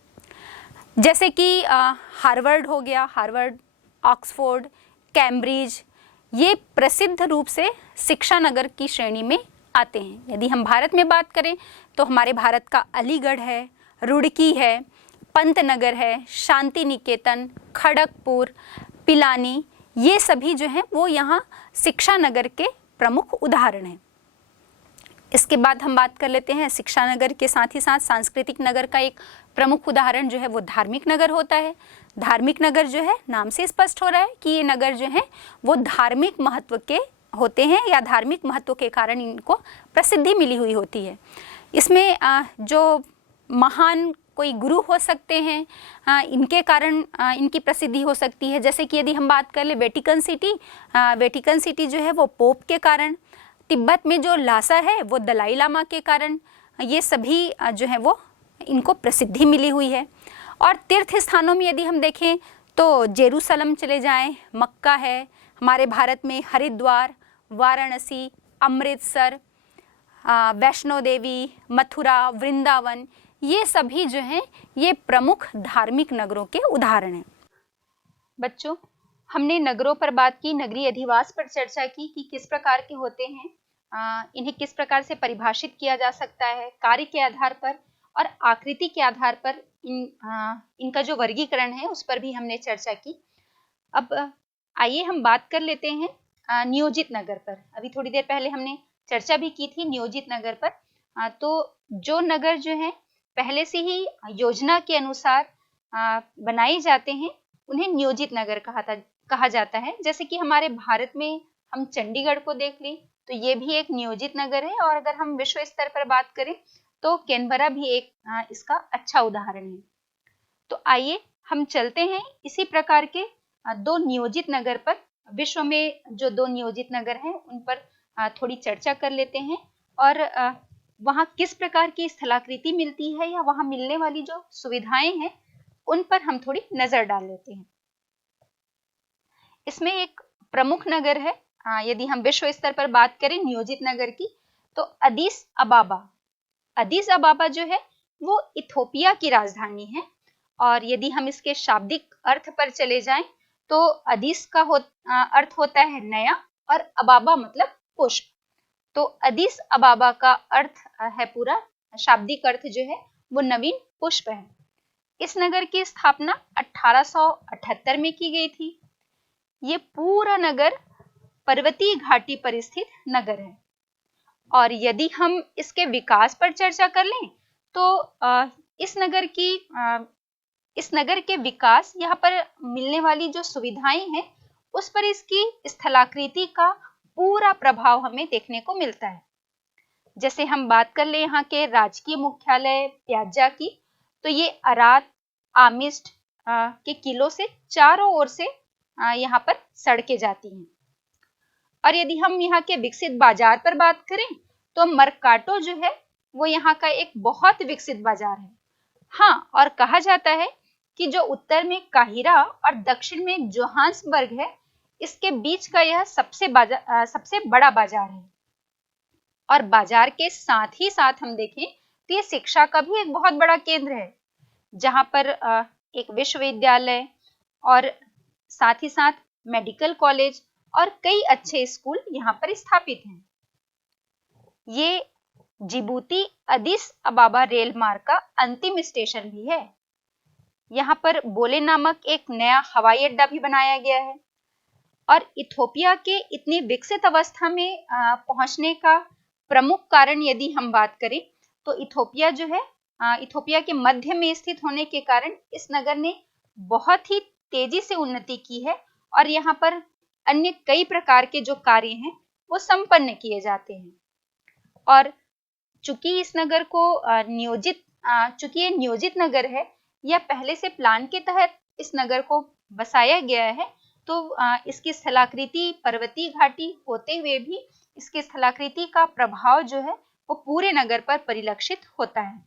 जैसे कि हार्वर्ड हो गया, हार्वर्ड, ऑक्सफोर्ड, कैम्ब्रिज, ये प्रसिद्ध रूप से शिक्षा नगर की श्रेणी में आते हैं। यदि हम भारत में बात करें तो हमारे भारत का अलीगढ़ है, रुड़की है, पंतनगर है, शांति निकेतन, खड़गपुर, पिलानी, ये सभी जो हैं वो यहाँ शिक्षा नगर के प्रमुख उदाहरण हैं। इसके बाद हम बात कर लेते हैं शिक्षा नगर के साथ ही साथ सांस्कृतिक नगर का एक प्रमुख उदाहरण जो है वो धार्मिक नगर होता है। धार्मिक नगर जो है, नाम से स्पष्ट हो रहा है कि ये नगर जो है वो धार्मिक महत्व के होते हैं या धार्मिक महत्व के कारण इनको प्रसिद्धि मिली हुई होती है। इसमें जो महान कोई गुरु हो सकते हैं, इनके कारण इनकी प्रसिद्धि हो सकती है। जैसे कि यदि हम बात कर ले वेटिकन सिटी, वेटिकन सिटी जो है वो पोप के कारण, तिब्बत में जो लासा है वो दलाई लामा के कारण, ये सभी जो है वो इनको प्रसिद्धि मिली हुई है। और तीर्थ स्थानों में यदि हम देखें तो जेरूसलम चले जाएं, मक्का है हमारे भारत में, हरिद्वार, वाराणसी, अमृतसर, वैष्णो देवी, मथुरा, वृंदावन, ये सभी जो हैं ये प्रमुख धार्मिक नगरों के उदाहरण हैं। बच्चों, हमने नगरों पर बात की, नगरीय अधिवास पर चर्चा की कि किस प्रकार के होते हैं, इन्हें किस प्रकार से परिभाषित किया जा सकता है, कार्य के आधार पर और आकृति के आधार पर इनका जो वर्गीकरण है उस पर भी हमने चर्चा की। अब आइए हम बात कर लेते हैं नियोजित नगर पर। अभी थोड़ी देर पहले हमने चर्चा भी की थी नियोजित नगर पर। तो जो नगर जो है पहले से ही योजना के अनुसार बनाए जाते हैं उन्हें नियोजित नगर कहा जाता है। जैसे कि हमारे भारत में हम चंडीगढ़ को देख लें तो ये भी एक नियोजित नगर है, और अगर हम विश्व स्तर पर बात करें तो कैनबरा भी एक इसका अच्छा उदाहरण है। तो आइए हम चलते हैं इसी प्रकार के दो नियोजित नगर पर। विश्व में जो दो नियोजित नगर हैं उन पर थोड़ी चर्चा कर लेते हैं, और वहाँ किस प्रकार की स्थलाकृति मिलती है या वहाँ मिलने वाली जो सुविधाएं हैं उन पर हम थोड़ी नजर डाल लेते हैं। इसमें एक प्रमुख नगर है, यदि हम विश्व स्तर पर बात करें नियोजित नगर की, तो अदीस अबाबा। अदीस अबाबा जो है वो इथोपिया की राजधानी है, और यदि हम इसके शाब्दिक अर्थ पर चले जाएं तो अदीस का अर्थ होता है नया, और अबाबा मतलब पुष्प। तो अदीस अबाबा का अर्थ है, पूरा शाब्दिक अर्थ जो है वो नवीन पुष्प है। इस नगर की स्थापना 1878 में की गई थी। ये पूरा नगर पर्वतीय घाटी पर स्थित नगर है, और यदि हम इसके विकास पर चर्चा कर लें तो इस नगर के विकास, यहाँ पर मिलने वाली जो सुविधाएं हैं उस पर इसकी स्थलाकृति का पूरा प्रभाव हमें देखने को मिलता है। जैसे हम बात कर ले यहाँ के राजकीय मुख्यालय प्याजा की, तो ये अरात, आमिस्ट के किलों से चारों ओर से यहाँ पर सड़कें जाती हैं। और यदि हम यहाँ के विकसित बाजार पर बात करें तो मर्काटो जो है वो यहाँ का एक बहुत विकसित बाजार है। हाँ, और कहा जाता है कि जो उत्तर में काहिरा और दक्षिण में जोहान्सबर्ग है, इसके बीच का यह सबसे बड़ा बाजार है। और बाजार के साथ ही साथ हम देखें तो ये शिक्षा का भी एक बहुत बड़ा केंद्र है, जहाँ पर एक विश्वविद्यालय और साथ ही साथ मेडिकल कॉलेज और कई अच्छे स्कूल यहाँ पर स्थापित हैं। ये जिबूती अदीस अबाबा रेल मार्ग का अंतिम स्टेशन भी है। यहाँ पर बोले नामक एक नया हवाई अड्डा भी बनाया गया है। और इथोपिया के इतनी विकसित अवस्था में पहुंचने का प्रमुख कारण यदि हम बात करें तो इथोपिया जो है, इथोपिया के मध्य में स्थित होने के कारण इस नगर ने बहुत ही तेजी से उन्नति की है और यहाँ पर अन्य कई प्रकार के जो कार्य हैं वो संपन्न किए जाते हैं। और चूंकि इस नगर को चूंकि ये नियोजित नगर है या पहले से प्लान के तहत इस नगर को बसाया गया है, तो इसकी स्थलाकृति पर्वतीय घाटी होते हुए भी इसकी स्थलाकृति का प्रभाव जो है वो पूरे नगर पर परिलक्षित होता है।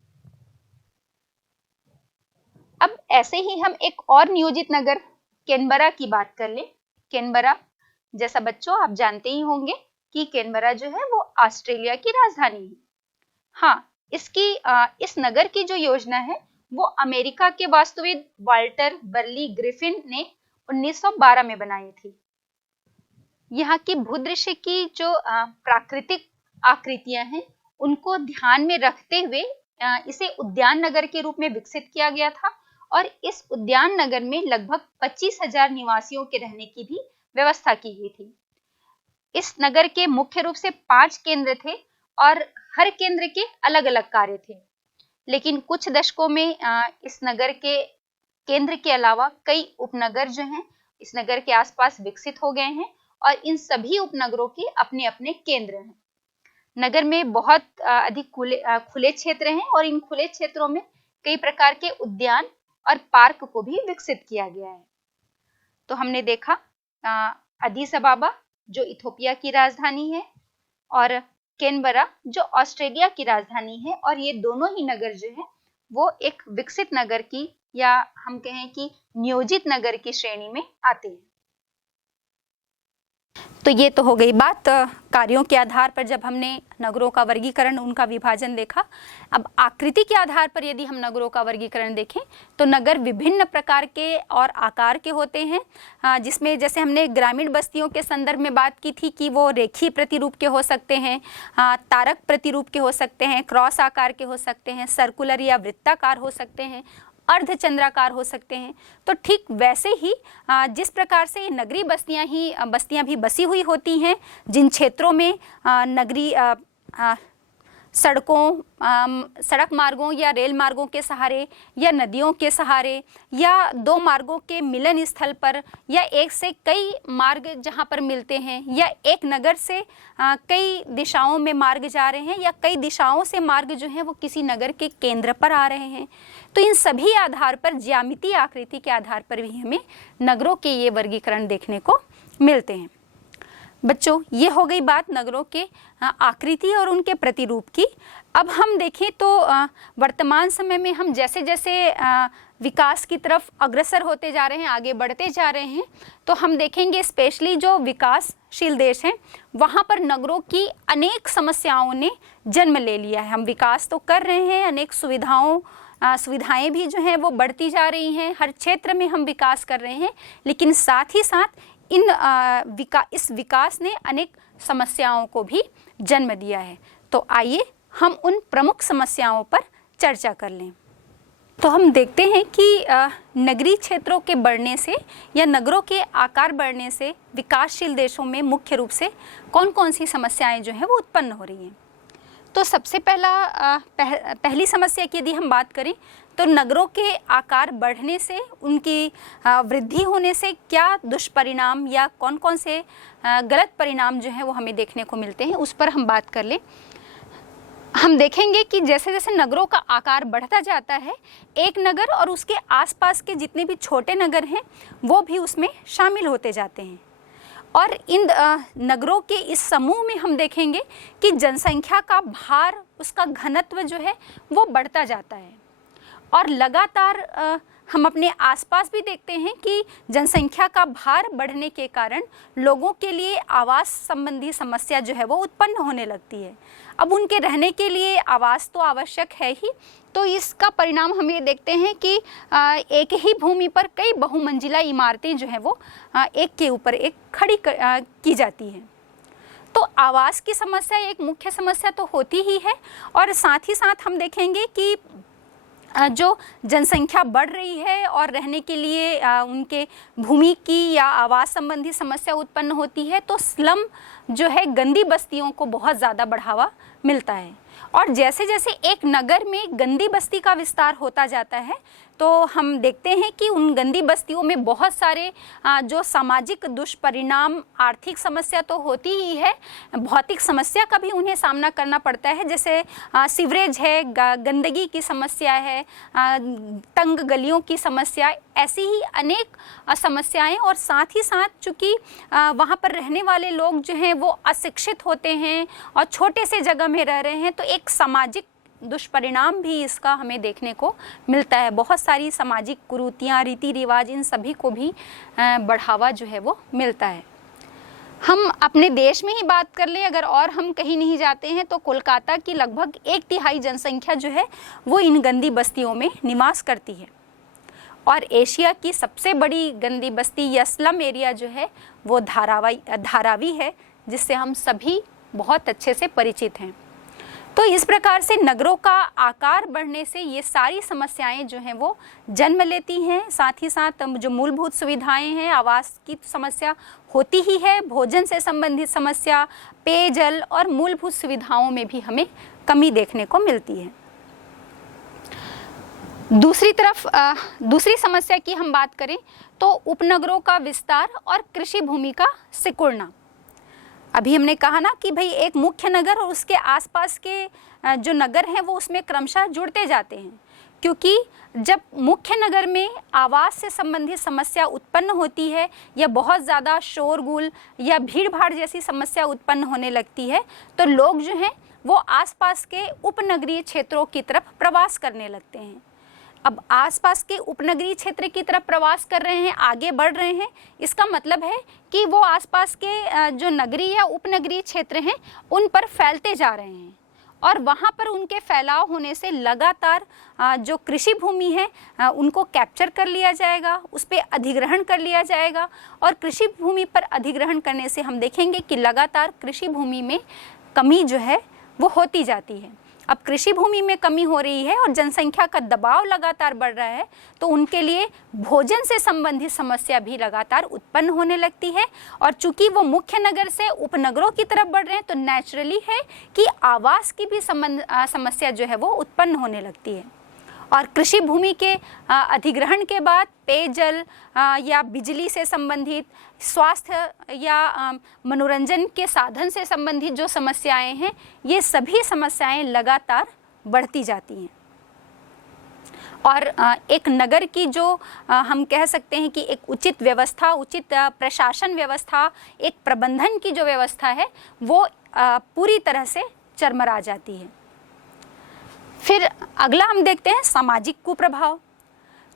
अब ऐसे ही हम एक और नियोजित नगर कैनबरा की बात कर लें। कैनबरा, जैसा बच्चों आप जानते ही होंगे कि कैनबरा जो है वो ऑस्ट्रेलिया की राजधानी है। हाँ, इस नगर की जो योजना है वो अमेरिका के वास्तुविद वाल्टर बर्ली ग्रिफिन ने 1912 में बनाई थी। यहाँ की भूदृश्य की जो प्राकृतिक आकृतियां हैं उनको ध्यान में रखते हुए इसे उद्यान नगर के रूप में विकसित किया गया था और इस उद्यान नगर में लगभग 25,000 निवासियों के रहने की भी व्यवस्था की गई थी। इस नगर के मुख्य रूप से 5 केंद्र थे और हर केंद्र के अलग अलग कार्य थे, लेकिन कुछ दशकों में इस नगर के केंद्र के अलावा कई उपनगर जो हैं इस नगर के आसपास विकसित हो गए हैं और इन सभी उपनगरों के अपने अपने केंद्र हैं। नगर में बहुत अधिक खुले क्षेत्र हैं और इन खुले क्षेत्रों में कई प्रकार के उद्यान और पार्क को भी विकसित किया गया है। तो हमने देखा अदीस अबाबा जो इथोपिया की राजधानी है और कैनबरा जो ऑस्ट्रेलिया की राजधानी है, और ये दोनों ही नगर जो है वो एक विकसित नगर की या हम कहें कि नियोजित नगर की श्रेणी में आते हैं। तो ये तो हो गई बात कार्यों के आधार पर जब हमने नगरों का वर्गीकरण, उनका विभाजन देखा। अब आकृति के आधार पर यदि हम नगरों का वर्गीकरण देखें तो नगर विभिन्न प्रकार के और आकार के होते हैं, जिसमें जैसे हमने ग्रामीण बस्तियों के संदर्भ में बात की थी कि वो रेखीय प्रतिरूप के हो सकते हैं, तारक प्रतिरूप के हो सकते हैं, क्रॉस आकार के हो सकते हैं, सर्कुलर या वृत्ताकार हो सकते हैं, अर्धचंद्राकार हो सकते हैं। तो ठीक वैसे ही जिस प्रकार से नगरीय बस्तियां भी बसी हुई होती हैं, जिन क्षेत्रों में नगरीय सड़क मार्गों या रेल मार्गों के सहारे या नदियों के सहारे या 2 मार्गों के मिलन स्थल पर या एक से कई मार्ग जहां पर मिलते हैं या एक नगर से कई दिशाओं में मार्ग जा रहे हैं या कई दिशाओं से मार्ग जो हैं वो किसी नगर के केंद्र पर आ रहे हैं, तो इन सभी आधार पर ज्यामितीय आकृति के आधार पर भी हमें नगरों के ये वर्गीकरण देखने को मिलते हैं। बच्चों, ये हो गई बात नगरों के आकृति और उनके प्रतिरूप की। अब हम देखें तो वर्तमान समय में हम जैसे जैसे विकास की तरफ अग्रसर होते जा रहे हैं, आगे बढ़ते जा रहे हैं, तो हम देखेंगे स्पेशली जो विकासशील देश हैं वहाँ पर नगरों की अनेक समस्याओं ने जन्म ले लिया है। हम विकास तो कर रहे हैं, अनेक सुविधाएं भी जो हैं वो बढ़ती जा रही हैं, हर क्षेत्र में हम विकास कर रहे हैं, लेकिन साथ ही साथ इस विकास ने अनेक समस्याओं को भी जन्म दिया है। तो आइए हम उन प्रमुख समस्याओं पर चर्चा कर लें। तो हम देखते हैं कि नगरीय क्षेत्रों के बढ़ने से या नगरों के आकार बढ़ने से विकासशील देशों में मुख्य रूप से कौन कौन सी समस्याएं जो हैं वो उत्पन्न हो रही हैं। तो सबसे पहली समस्या की यदि हम बात करें तो नगरों के आकार बढ़ने से, उनकी वृद्धि होने से क्या दुष्परिणाम या कौन कौन से गलत परिणाम जो हैं वो हमें देखने को मिलते हैं, उस पर हम बात कर लें। हम देखेंगे कि जैसे जैसे नगरों का आकार बढ़ता जाता है, एक नगर और उसके आसपास के जितने भी छोटे नगर हैं वो भी उसमें शामिल होते जाते हैं, और इन नगरों के इस समूह में हम देखेंगे कि जनसंख्या का भार, उसका घनत्व जो है वो बढ़ता जाता है। और लगातार हम अपने आसपास भी देखते हैं कि जनसंख्या का भार बढ़ने के कारण लोगों के लिए आवास संबंधी समस्या जो है वो उत्पन्न होने लगती है। अब उनके रहने के लिए आवास तो आवश्यक है ही, तो इसका परिणाम हम ये देखते हैं कि एक ही भूमि पर कई बहुमंजिला इमारतें जो हैं वो एक के ऊपर एक खड़ी की जाती हैं। तो आवास की समस्या एक मुख्य समस्या तो होती ही है, और साथ ही साथ हम देखेंगे कि जो जनसंख्या बढ़ रही है और रहने के लिए उनके भूमि की या आवास संबंधी समस्या उत्पन्न होती है, तो स्लम जो है गंदी बस्तियों को बहुत ज़्यादा बढ़ावा मिलता है। और जैसे जैसे एक नगर में गंदी बस्ती का विस्तार होता जाता है तो हम देखते हैं कि उन गंदी बस्तियों में बहुत सारे जो सामाजिक दुष्परिणाम, आर्थिक समस्या तो होती ही है, भौतिक समस्या का भी उन्हें सामना करना पड़ता है। जैसे सीवरेज है, गंदगी की समस्या है, तंग गलियों की समस्या, ऐसी ही अनेक समस्याएं। और साथ ही साथ चूँकि वहाँ पर रहने वाले लोग जो हैं वो अशिक्षित होते हैं और छोटे से जगह में रह रहे हैं, तो एक सामाजिक दुष्परिणाम भी इसका हमें देखने को मिलता है। बहुत सारी सामाजिक कुरीतियाँ, रीति रिवाज, इन सभी को भी बढ़ावा जो है वो मिलता है। हम अपने देश में ही बात कर लें अगर, और हम कहीं नहीं जाते हैं, तो कोलकाता की लगभग 1/3 जनसंख्या जो है वो इन गंदी बस्तियों में निवास करती है। और एशिया की सबसे बड़ी गंदी बस्ती या स्लम एरिया जो है वो धारावी है, जिससे हम सभी बहुत अच्छे से परिचित हैं। तो इस प्रकार से नगरों का आकार बढ़ने से ये सारी समस्याएं जो हैं वो जन्म लेती हैं। साथ ही साथ जो मूलभूत सुविधाएं हैं, आवास की समस्या होती ही है, भोजन से संबंधित समस्या, पेयजल और मूलभूत सुविधाओं में भी हमें कमी देखने को मिलती है। दूसरी तरफ दूसरी समस्या की हम बात करें तो उपनगरों का विस्तार और कृषि भूमि का सिकुड़ना। अभी हमने कहा ना कि भाई एक मुख्य नगर और उसके आसपास के जो नगर हैं वो उसमें क्रमशः जुड़ते जाते हैं, क्योंकि जब मुख्य नगर में आवास से संबंधित समस्या उत्पन्न होती है या बहुत ज़्यादा शोरगुल या भीड़ भाड़ जैसी समस्या उत्पन्न होने लगती है, तो लोग जो हैं वो आसपास के उपनगरीय क्षेत्रों की तरफ प्रवास करने लगते हैं। अब आसपास के उपनगरीय क्षेत्र की तरफ प्रवास कर रहे हैं, आगे बढ़ रहे हैं, इसका मतलब है कि वो आसपास के जो नगरीय या उपनगरीय क्षेत्र हैं उन पर फैलते जा रहे हैं। और वहाँ पर उनके फैलाव होने से लगातार जो कृषि भूमि है उनको कैप्चर कर लिया जाएगा, उस पर अधिग्रहण कर लिया जाएगा। और कृषि भूमि पर अधिग्रहण करने से हम देखेंगे कि लगातार कृषि भूमि में कमी जो है वो होती जाती है। अब कृषि भूमि में कमी हो रही है और जनसंख्या का दबाव लगातार बढ़ रहा है, तो उनके लिए भोजन से संबंधित समस्या भी लगातार उत्पन्न होने लगती है। और चूंकि वो मुख्य नगर से उपनगरों की तरफ बढ़ रहे हैं, तो नेचुरली है कि आवास की भी समस्या जो है वो उत्पन्न होने लगती है। और कृषि भूमि के अधिग्रहण के बाद पेयजल या बिजली से संबंधित, स्वास्थ्य या मनोरंजन के साधन से संबंधित जो समस्याएं हैं, ये सभी समस्याएं लगातार बढ़ती जाती हैं। और एक नगर की जो हम कह सकते हैं कि एक उचित व्यवस्था, उचित प्रशासन व्यवस्था, एक प्रबंधन की जो व्यवस्था है वो पूरी तरह से चरमरा जाती है। फिर अगला हम देखते हैं सामाजिक कुप्रभाव।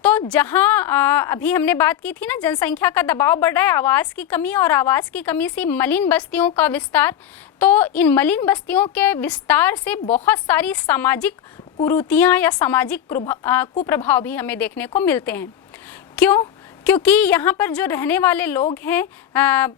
तो जहाँ अभी हमने बात की थी ना, जनसंख्या का दबाव बढ़ रहा है, आवास की कमी, और आवास की कमी से मलिन बस्तियों का विस्तार, तो इन मलिन बस्तियों के विस्तार से बहुत सारी सामाजिक कुरीतियाँ या सामाजिक कुप्रभाव भी हमें देखने को मिलते हैं। क्यों? क्योंकि यहाँ पर जो रहने वाले लोग हैं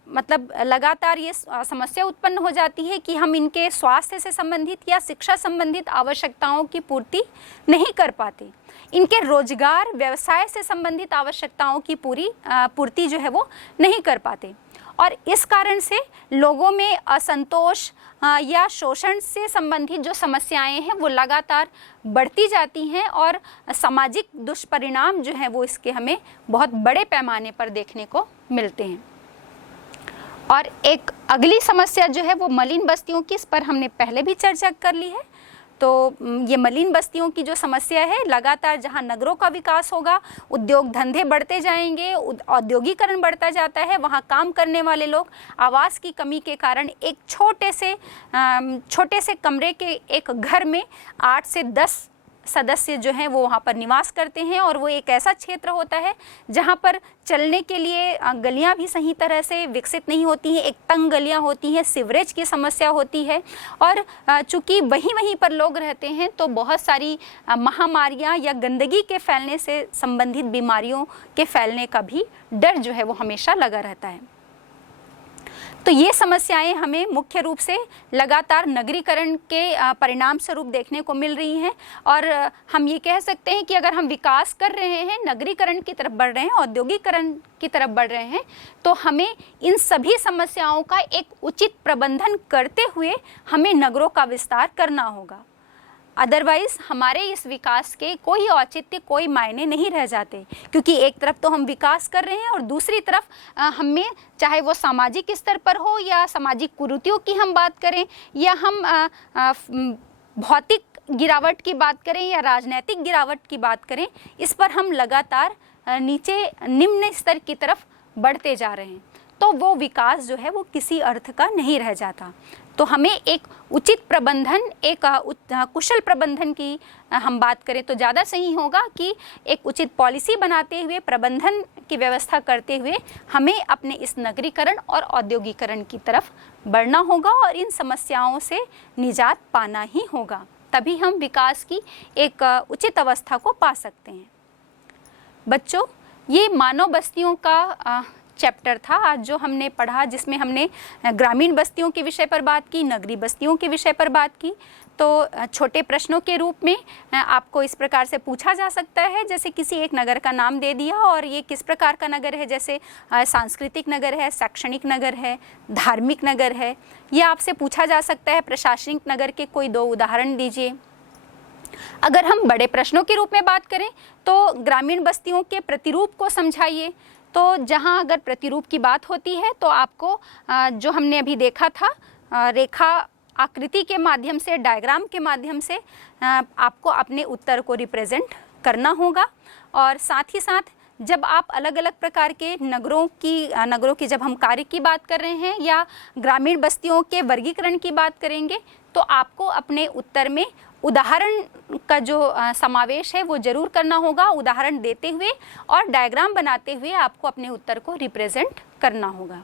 मतलब लगातार ये समस्या उत्पन्न हो जाती है कि हम इनके स्वास्थ्य से संबंधित या शिक्षा संबंधित आवश्यकताओं की पूर्ति नहीं कर पाते, इनके रोजगार व्यवसाय से संबंधित आवश्यकताओं की पूर्ति जो है वो नहीं कर पाते। और इस कारण से लोगों में असंतोष या शोषण से संबंधित जो समस्याएं हैं वो लगातार बढ़ती जाती हैं, और सामाजिक दुष्परिणाम जो हैं वो इसके हमें बहुत बड़े पैमाने पर देखने को मिलते हैं। और एक अगली समस्या जो है वो मलिन बस्तियों की, इस पर हमने पहले भी चर्चा कर ली है। तो ये मलिन बस्तियों की जो समस्या है, लगातार जहाँ नगरों का विकास होगा, उद्योग धंधे बढ़ते जाएंगे, औद्योगिकरण बढ़ता जाता है, वहाँ काम करने वाले लोग आवास की कमी के कारण एक छोटे से कमरे के एक घर में 8 से 10 सदस्य जो हैं वो वहाँ पर निवास करते हैं। और वो एक ऐसा क्षेत्र होता है जहाँ पर चलने के लिए गलियाँ भी सही तरह से विकसित नहीं होती हैं, एक तंग गलियाँ होती हैं, सीवरेज की समस्या होती है। और चूँकि वहीं पर लोग रहते हैं, तो बहुत सारी महामारियाँ या गंदगी के फैलने से संबंधित बीमारियों के फैलने का भी डर जो है वो हमेशा लगा रहता है। तो ये समस्याएं हमें मुख्य रूप से लगातार नगरीकरण के परिणाम स्वरूप देखने को मिल रही हैं। और हम ये कह सकते हैं कि अगर हम विकास कर रहे हैं, नगरीकरण की तरफ बढ़ रहे हैं, औद्योगिकरण की तरफ बढ़ रहे हैं, तो हमें इन सभी समस्याओं का एक उचित प्रबंधन करते हुए हमें नगरों का विस्तार करना होगा। अदरवाइज हमारे इस विकास के कोई औचित्य, कोई मायने नहीं रह जाते, क्योंकि एक तरफ तो हम विकास कर रहे हैं और दूसरी तरफ हमें, चाहे वो सामाजिक स्तर पर हो या सामाजिक कुरीतियों की हम बात करें या हम भौतिक गिरावट की बात करें या राजनीतिक गिरावट की बात करें, इस पर हम लगातार नीचे निम्न स्तर की तरफ बढ़ते जा रहे हैं। तो वो विकास जो है वो किसी अर्थ का नहीं रह जाता। तो हमें एक उचित प्रबंधन, एक कुशल प्रबंधन की हम बात करें तो ज़्यादा सही होगा कि एक उचित पॉलिसी बनाते हुए, प्रबंधन की व्यवस्था करते हुए हमें अपने इस नगरीकरण और औद्योगिकरण की तरफ बढ़ना होगा और इन समस्याओं से निजात पाना ही होगा। तभी हम विकास की एक उचित अवस्था को पा सकते हैं। बच्चों, ये मानव बस्तियों का चैप्टर था आज जो हमने पढ़ा, जिसमें हमने ग्रामीण बस्तियों के विषय पर बात की, नगरीय बस्तियों के विषय पर बात की। तो छोटे प्रश्नों के रूप में आपको इस प्रकार से पूछा जा सकता है, जैसे किसी एक नगर का नाम दे दिया और ये किस प्रकार का नगर है, जैसे सांस्कृतिक नगर है, शैक्षणिक नगर है, धार्मिक नगर है। या आपसे पूछा जा सकता है प्रशासनिक नगर के कोई 2 उदाहरण दीजिए। अगर हम बड़े प्रश्नों के रूप में बात करें तो ग्रामीण बस्तियों के प्रतिरूप को समझाइए। तो जहां अगर प्रतिरूप की बात होती है तो आपको जो हमने अभी देखा था, रेखा आकृति के माध्यम से, डायग्राम के माध्यम से आपको अपने उत्तर को रिप्रेजेंट करना होगा। और साथ ही साथ जब आप अलग अलग प्रकार के नगरों की जब हम कार्य की बात कर रहे हैं या ग्रामीण बस्तियों के वर्गीकरण की बात करेंगे, तो आपको अपने उत्तर में उदाहरण का जो समावेश है वो जरूर करना होगा। उदाहरण देते हुए और डायग्राम बनाते हुए आपको अपने उत्तर को रिप्रेजेंट करना होगा।